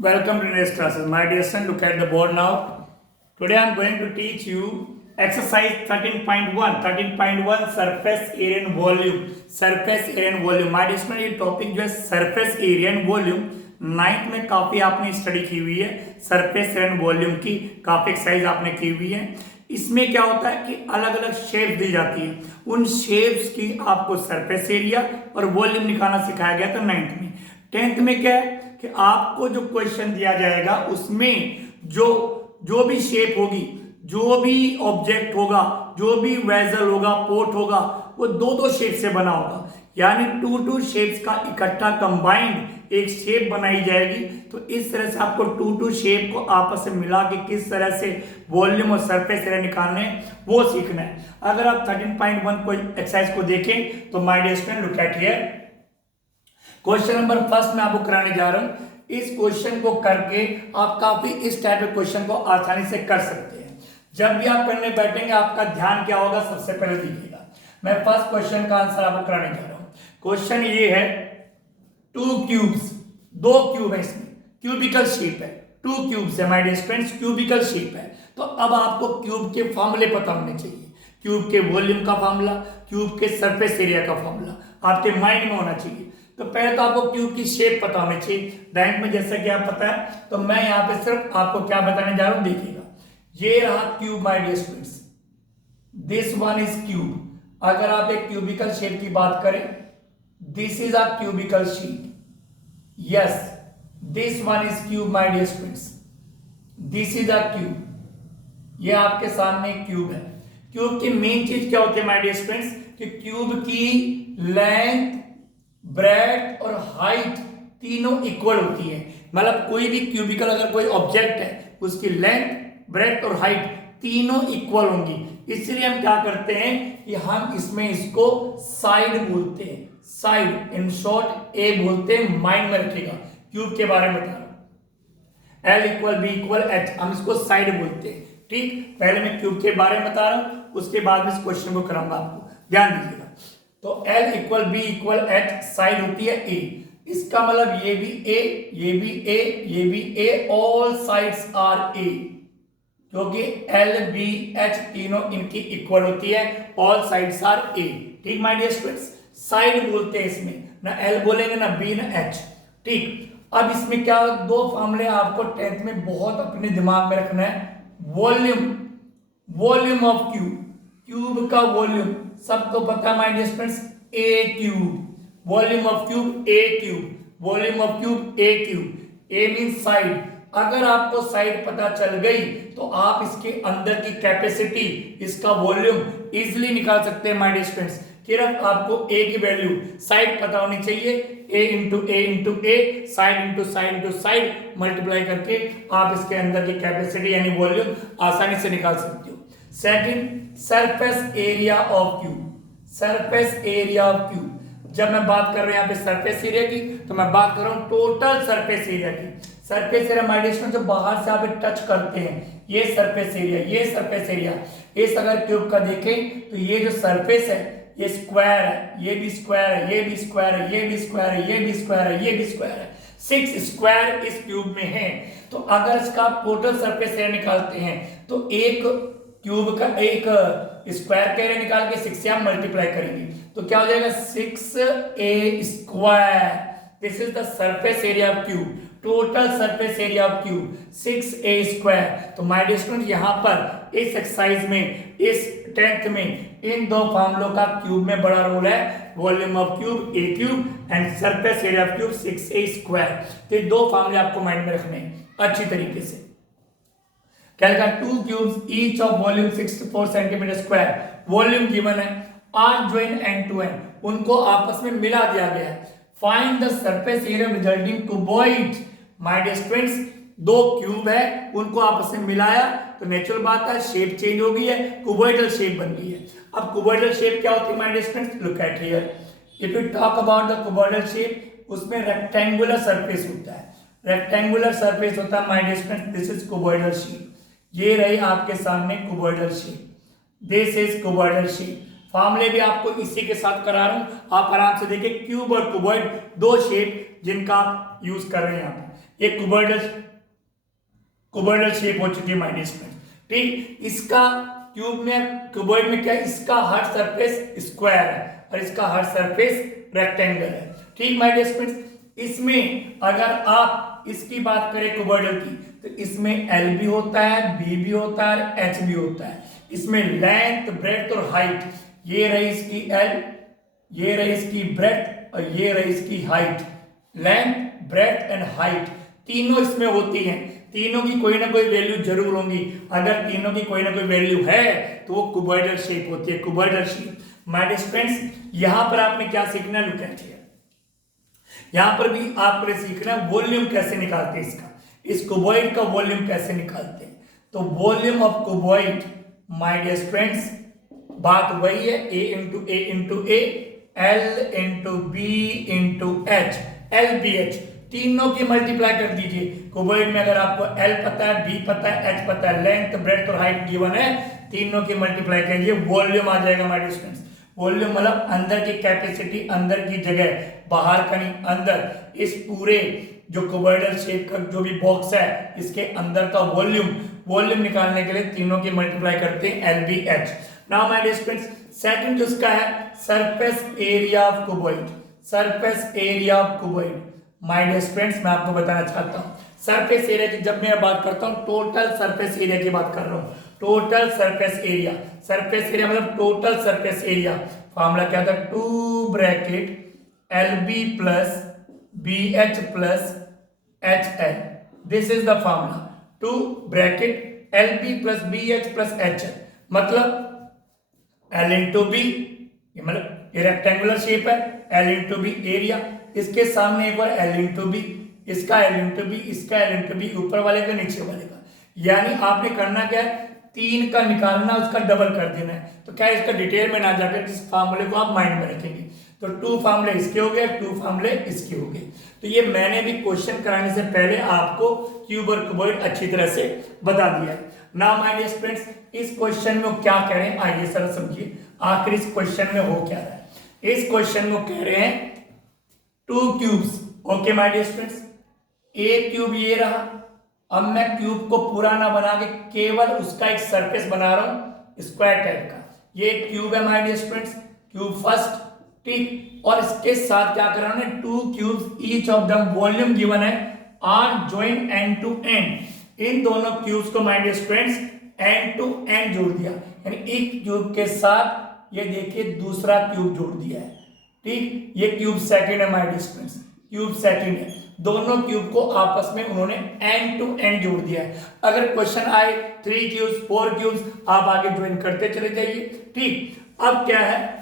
Welcome to today's classes. My dear son, look at the board now. Today I am going to teach you exercise 13.1. 13.1 surface area and volume. Surface area and volume. My dear student, ये topic जो है surface area and volume 9th में काफी आपने study की हुई है। Surface area and volume की काफी एक्सरसाइज आपने की हुई है। इसमें क्या होता है कि अलग अलग शेप दी जाती है, उन शेप्स की आपको सरफेस एरिया और वॉल्यूम निकालना सिखाया गया था 9th में। 10th में क्या है कि आपको जो क्वेश्चन दिया जाएगा उसमें जो भी शेप होगी, जो भी ऑब्जेक्ट होगा, जो भी वेजल होगा, पोर्ट होगा, वो दो शेप से बना होगा, यानी टू शेप्स का इकट्ठा कंबाइंड एक शेप बनाई जाएगी। तो इस तरह से आपको टू शेप को आपस में मिला के किस तरह से वॉल्यूम और सरफेस एरिया निकालने वो सीखना है। अगर आप 13.1 को एक्सरसाइज को देखें तो my dear student look at here. Question number first में आपको कराने जा रहा हूं। इस क्वेश्चन को करके आप काफी इस टाइप के क्वेश्चन को आसानी से कर सकते हैं। जब भी आप करने बैठेंगे आपका ध्यान क्या होगा, सबसे पहले देखिएगा। मैं फर्स्ट क्वेश्चन का आंसर आपको कराने जा रहा हूं। क्वेश्चन ये है, टू क्यूब्स, दो क्यूब है, इसमें क्यूबिकल शेप है, टू क्यूब्स है my dear students, cubical shape है। तो अब आपको क्यूब के फॉर्मूले पता होने चाहिए, क्यूब के वॉल्यूम का फॉर्मूला, क्यूब के सरफेस एरिया का फॉर्मूला आपके माइंड में होना चाहिए। तो पहले तो आपको क्यूब की शेप पता होनी चाहिए। बैंक में जैसा कि आप पता है, तो मैं यहाँ पे सिर्फ आपको क्या बताने जा रहा हूं, देखिएगा। ये रहा cube my dear students, this one is cube. अगर आप एक क्यूबिकल शेप की बात करें, this is a cubical shape, yes this one is cube my dear students, this is a cube. ये आपके सामने क्यूब है। क्यूब की मेन चीज क्या होती है माय डियर स्टूडेंट्स, कि क्यूब की लेंथ, ब्रेड्थ और हाइट तीनों इक्वल होती है। मतलब कोई भी क्यूबिकल अगर कोई ऑब्जेक्ट है, उसकी लेंथ, ब्रेड्थ और हाइट तीनों इक्वल होंगी। इसलिए हम क्या करते हैं कि हम इसमें इसको साइड बोलते हैं, साइड इन शॉर्ट ए बोलते हैं। माइंड में रखिएगा, क्यूब के बारे में बता रहा हूं। L equal B equal H, हम इसको साइड बोलते हैं। ठीक, पहले मैं क्यूब के बारे में बता रहा हूं, उसके बाद में इस क्वेश्चन को कराऊंगा, आपको ध्यान दीजिएगा। तो L equal B equal H, side होती है ए। इसका मतलब ये भी ए, ये भी ए, ये भी ए, ऑल साइड्स आर ए, क्योंकि L बी एच तीनों इनकी इक्वल होती है, ऑल साइड्स आर ए। ठीक माय डियर स्टूडेंट्स, साइड बोलते हैं इसमें, ना L बोलेंगे ना B ना H। ठीक, अब इसमें क्या, दो फॉर्मूले आपको 10th में बहुत अपने दिमाग में रखना है। Volume, volume of cube, cube का वॉल्यूम सबको पता है my dear students, A cube. Volume of cube A cube, volume of cube A cube. A mean side. अगर आपको साइड पता चल गई तो आप इसके अंदर की कैपेसिटी, इसका वॉल्यूम इजीली निकाल सकते हैं माय डियर स्टूडेंट्स। सिर्फ आपको ए की वैल्यू, साइड पता होनी चाहिए, a into a into a, side into side into side multiply करके आप इसके अंदर की कैपेसिटी यानी वॉल्यूम आसानी से निकाल सकते हो। Second, surface area of cube, surface area of cube. जब मैं बात कर रहा हूं यहाँ पे सरफेस एरिया की, तो मैं बात कर रहा हूं टोटल सरफेस एरिया की। Surface area my dear student, जो बाहर से आप टच करते हैं, ये सरफेस एरिया, ये सरफेस एरिया। इस अगर क्यूब का देखें तो ये जो सरफेस है ये स्क्वायर है, ये भी स्क्वायर है, ये भी स्क्वायर है, ये भी स्क्वायर है, ये भी स्क्वायर है, ये भी स्क्वायर है। 6 स्क्वायर इस क्यूब में है। तो अगर इसका टोटल सरफेस एरिया निकालते हैं तो एक क्यूब का एक स्क्वायर का एरिया निकाल के 6 से आप मल्टीप्लाई करेंगे तो क्या हो जाएगा, 6a square. This is the surface area of cube, total surface area of cube 6a square. तो माय डियर स्टूडेंट, यहां पर इस एक्सरसाइज में, इस 10th में इन दो फॉर्मूलों का क्यूब में बड़ा रोल है। Volume of cube A cube and surface area of cube 6a square. तो ये दो फॉर्मूले आपको माइंड में रखने हैं अच्छी तरीके से। क्या लिखा, two cubes each of volume 64 centimetre square. Volume given है, are join end to end, उनको आपस में मिला दिया गया है। Find the surface area resulting cuboid. My dear students, दो क्यूब है, उनको आपस में मिलाया तो नेचुरल बात है शेप चेंज हो गई है, क्यूबॉइडल शेप बन गई है। अब क्यूबॉइडल शेप क्या होती है my dear students, look at here. If you talk about the cuboidal shape, उसमें रेक्टेंगुलर सरफेस होता है, रेक्टेंगुलर सरफेस होता है my dear students, this is cuboidal shape. ये रही आपके सामने cuboidal shape, this is cuboidal shape. फार्मूले भी आपको इसी के साथ करा रहा हूं, आप आराम से देखिए। क्यूब और क्यूबॉइड दो शेप जिनका आप यूज कर रहे हैं यहाँ पे। ये क्यूबॉइडल शेप हो चुकी है माय डियर फ्रेंड्स, ठीक। इसका क्यूब में क्यूबॉइड में क्या है, इसका हर सरफेस स्क्वायर है और इसका हर सरफेस रेक्टेंगल है, ठीक माय डियर फ्रेंड्स। इसमें अगर आप इसकी बात करें क्यूबॉइडल की, तो इसमें एल भी होता है, बी भी होता है और एच भी होता है। इसमें लेंथ, ब्रेड्थ और हाइट, ये रही इसकी एल, ये रही इसकी ब्रेड्थ और ये रही इसकी height. Length, breadth and height तीनों इसमें होती हैं। तीनों की कोई ना कोई वैल्यू जरूर होंगी। अगर तीनों की कोई ना कोई वैल्यू है तो वो क्यूबॉइडल शेप होती है, cuboidal shape. My dear friends, यहां पर आपने क्या सीखना, लुक एट हियर। यहां पर भी आपने सीखना वॉल्यूम कैसे निकालते हैं इसका, इस क्यूबॉइड का वॉल्यूम कैसे निकालते हैं। तो volume of cuboid my dear friends, बात वही है, a into a, l into b into h, l B h तीनों की मल्टीप्लाई कर दीजिए। क्यूबॉइड में अगर आपको एल पता है, बी पता है, एच पता है, लेंथ, ब्रेड्थ और हाइट गिवन है, तीनों की मल्टीप्लाई कीजिए, वॉल्यूम आ जाएगा माय डियर फ्रेंड्स। वॉल्यूम मतलब अंदर की कैपेसिटी, अंदर की जगह, बाहर का नहीं, अंदर। इस पूरे जो क्यूबॉइडल शेप का जो भी बॉक्स है, इसके अंदर का वॉल्यूम निकालने के लिए तीनों की मल्टीप्लाई करते हैं, L B H. Now my dear friends, second जो इसका है surface area of cuboid, surface area of cuboid. My dear friends, मैं आपको बताना चाहता हूं सरफेस एरिया की, जब मैं बात करता हूं टोटल सरफेस एरिया की बात कर रहा हूं, total surface area. Surface area मतलब टोटल सरफेस एरिया। फॉर्मूला क्या था, 2 bracket LB plus BH plus HL, this is the formula. 2 bracket LB plus BH plus HL, मतलब L इंटू बी, मतलब ये रेक्टेंगुलर शेप है, L इंटू बी एरिया, इसके सामने एक बार L इंटू बी, इसका L इंटू बी, इसका L into B, ऊपर वाले का नीचे वाले का। यानी आपने करना क्या है, 3 का निकालना, उसका डबल कर देना है। तो क्या इसका डिटेल में ना जाकर इस फार्मूले को आप माइंड में रखेंगे। तो 2 फार्मूले इसके हो गए, 2 फार्मूले इसके हो गए। तो ये मैंने भी क्वेश्चन कराने से पहले आपको क्यूब और क्यूबॉइड अच्छी तरह से बता दिया है। नाउ माय डियर फ्रेंड्स, इस क्वेश्चन में क्या कह रहे हैं, आइए सर समझिए आखिर इस क्वेश्चन में हो क्या रहा है। इस क्वेश्चन में कह रहे हैं 2 cubes, okay my dear friends. एक क्यूब ये रहा, अब मैं क्यूब को पूरा ना बना के केवल उसका एक सरफेस बना रहा हूं स्क्वायर टाइप का। ये क्यूब है my dear friends, cube first, ठीक। और इसके साथ क्या कर रहा हूं, 2 cubes each of the volume given है are joint end to end. इन दोनों क्यूब्स को my dear friends end to end जोड़ दिया, यानी एक क्यूब के साथ ये देखिए दूसरा क्यूब जोड़ दिया है, ठीक। ये क्यूब सेकंड है my dear friends, cube second है। दोनों क्यूब को आपस में उन्होंने एंड टू एंड जोड़ दिया है। अगर क्वेश्चन आए 3 क्यूब्स 4 क्यूब्स, आप आगे ज्वाइन करते चले जाइए, ठीक। अब क्या है,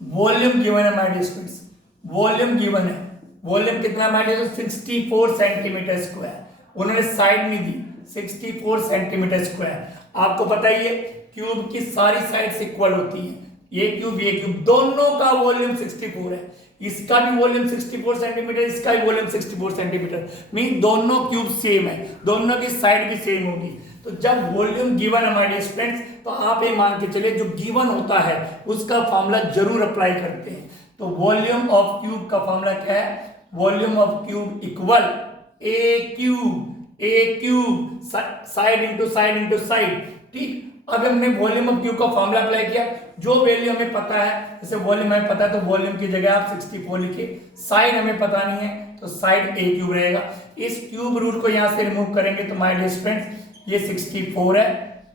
वॉल्यूम गिवन है my dear friends, volume given है। वॉल्यूम कितना माय डियर, 64 सेंटीमीटर स्क्वायर। उन्होंने साइड नहीं दी, 64 सेंटीमीटर स्क्वायर। आपको पता ही है क्यूब की सारी साइड्स इक्वल होती है, ये क्यूब दोनों का वॉल्यूम 64 है। इसका भी वॉल्यूम 64 सेंटीमीटर, इसका भी वॉल्यूम 64 सेंटीमीटर, मीन दोनों क्यूब सेम है, दोनों की साइड भी सेम होगी। तो जब वॉल्यूम गिवन है माय डियर फ्रेंड्स, तो आप ये मान के चलिए जो गिवन होता है उसका फॉर्मूला जरूर अप्लाई करते हैं। तो वॉल्यूम ऑफ क्यूब का फॉर्मूला क्या है, volume of cube equal A cube side into side, ठीक। अब हमने वॉल्यूम ऑफ क्यूब का फॉर्मूला अप्लाई किया, जो वैल्यू हमें पता है, जैसे वॉल्यूम हमें पता है तो वॉल्यूम की जगह आप 64 लिखिए, साइड हमें पता नहीं है तो साइड ए क्यूब रहेगा। इस क्यूब रूट को यहां से रिमूव करेंगे तो माय डियर फ्रेंड्स ये 64 है,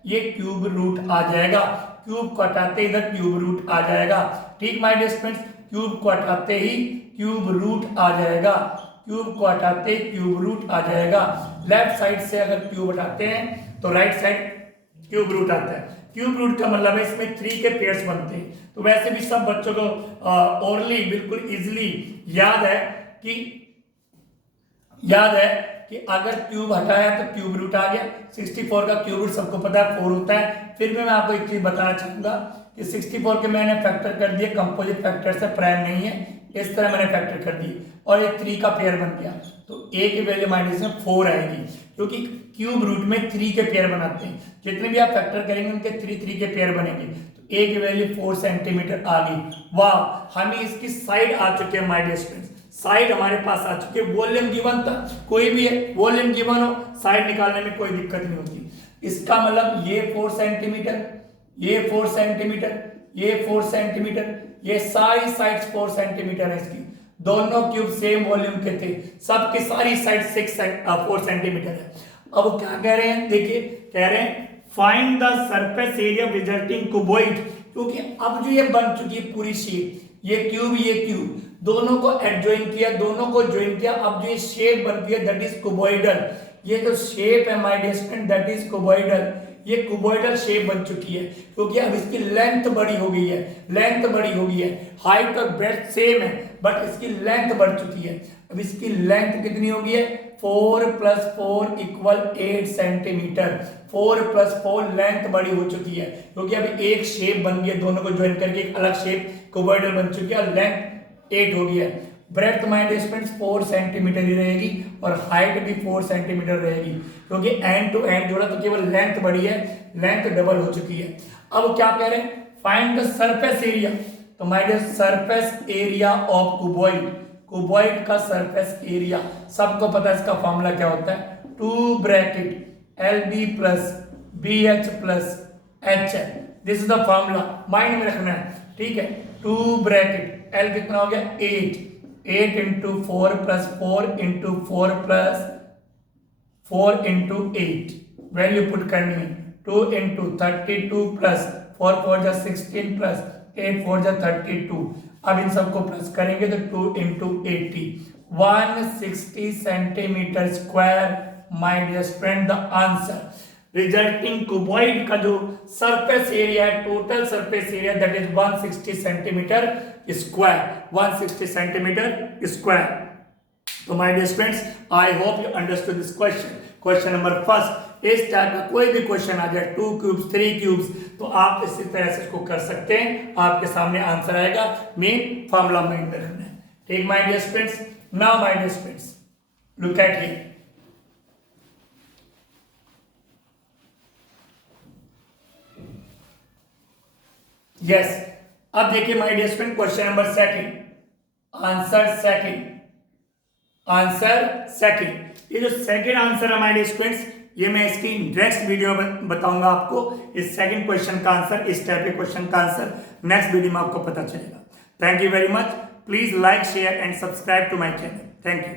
ये क्यूब रूट आ जाएगा, क्यूब को हटाते इधर क्यूब रूट आ जाएगा, ठीक माय डियर फ्रेंड्स। क्यूब को हटाते ही क्यूब रूट आ जाएगा, क्यूब को हटाते क्यूब रूट आ जाएगा। लेफ्ट साइड से अगर क्यूब हटाते हैं तो राइट साइड क्यूब रूट आता है। क्यूब रूट का मतलब है इसमें 3 के पेयर्स बनते हैं। तो वैसे भी सब बच्चों को ओरली बिल्कुल इजीली याद है कि अगर क्यूब हटाया तो क्यूब रूट आ गया। 64 का क्यूब रूट सबको पता है 4 होता है। फिर भी मैं आपको एक चीज बताना चाहूंगा कि 64 के मैंने फैक्टर कर दिए, कंपोजिट फैक्टर से, प्राइम नहीं है, इस तरह मैंने फैक्टर कर दिए और ये 3 का पेयर बन गया। तो ए की वैल्यू माइनस में 4 आएगी, क्योंकि क्यूब रूट में 3 के पेयर बनाते हैं, जितने भी आप फैक्टर करेंगे उनके 3 के पेयर बनेंगे। तो ए की वैल्यू 4 सेंटीमीटर आ गई। वाह, हमें इसकी साइड आ चुके हैं माय डियर स्टूडेंट्स, साइड हमारे पास आ चुकी है। वॉल्यूम गिवन था, कोई भी है वॉल्यूम गिवन हो, साइड निकालने में कोई दिक्कत नहीं होती। इसका मतलब ये 4 सेंटीमीटर, ये 4 सेंटीमीटर, ये 4 सेंटीमीटर, ये सारी साइड्स 4 सेंटीमीटर है इसकी। दोनों क्यूब सेम वॉल्यूम के थे, सबकी सारी साइड 4 सेंटीमीटर है। अब क्या कह रहे हैं, देखिए कह रहे हैं find the surface area resulting cuboid, क्योंकि अब जो ये बन चुकी है पूरी शेप, ये क्यूब दोनों को एडजॉइन किया, दोनों को ज्वाइन किया, अब जो ये शेप बनती है दैट इज क्यूबॉइडल। ये जो शेप है my dear student that is cuboidal, ये क्यूबॉइडल शेप बन चुकी है, क्योंकि अब इसकी लेंथ बड़ी हो गई है, लेंथ बड़ी हो गई है। हाइट और ब्रेड्थ सेम है बट इसकी लेंथ बढ़ चुकी है। अब इसकी लेंथ कितनी हो गई है, 4 + 4 = 8 सेंटीमीटर। 4 + 4 लेंथ बड़ी हो चुकी है, क्योंकि अभी एक शेप बन गई है, दोनों को ज्वाइन करके एक अलग शेप क्यूबॉइडल बन चुकी है और लेंथ 8 हो गई है। Breadth my dear students 4 centimetre ही रहेगी और हाइट भी 4 सेंटीमीटर रहेगी, क्योंकि एंड टू एंड जोड़ा तो केवल लेंथ बढ़ी है, लेंथ डबल हो चुकी है। अब क्या कह रहे हैं, फाइंड द सरफेस एरिया। तो my dear surface area of cuboid, cuboid का सरफेस एरिया सबको पता है, इसका फॉर्मूला क्या होता है, 2 bracket LB + BH + H, this is the formula, mind में रखना है, ठीक है। 2 ब्रैकेट L कितना हो गया 8 × 4 + 4 × 4 + 4 × 8 वैल्यू पुट करनी है। 2 × 32 + 4 × 4 = 16 + 8 × 4 = 32। अब इन सबको प्लस करेंगे तो 2 × 80 160 centimetre square my dear student the answer. Resulting cuboid का जो सरफेस एरिया है, total surface area that is 160 centimetre square, 160 centimetre square. तो my dear students I hope you understood this question. Question number first, इस type का कोई भी question आ जाए 2 cubes 3 cubes, तो आप इसी तरह से इसको कर सकते हैं, आपके सामने आंसर आएगा। मेन फॉर्मूला माइंड में रखना है, ठीक my dear students. Now my dear students look at here, yes. अब देखिए my dear student question number second, answer second. ये जो सेकंड आंसर है माय डियर स्टूडेंट्स, ये मैं इसकी नेक्स्ट वीडियो में बताऊंगा आपको। इस सेकंड क्वेश्चन का आंसर, इस टाइप के क्वेश्चन का आंसर नेक्स्ट वीडियो में आपको पता चलेगा। Thank you very much, please like share and subscribe to my channel. Thank you.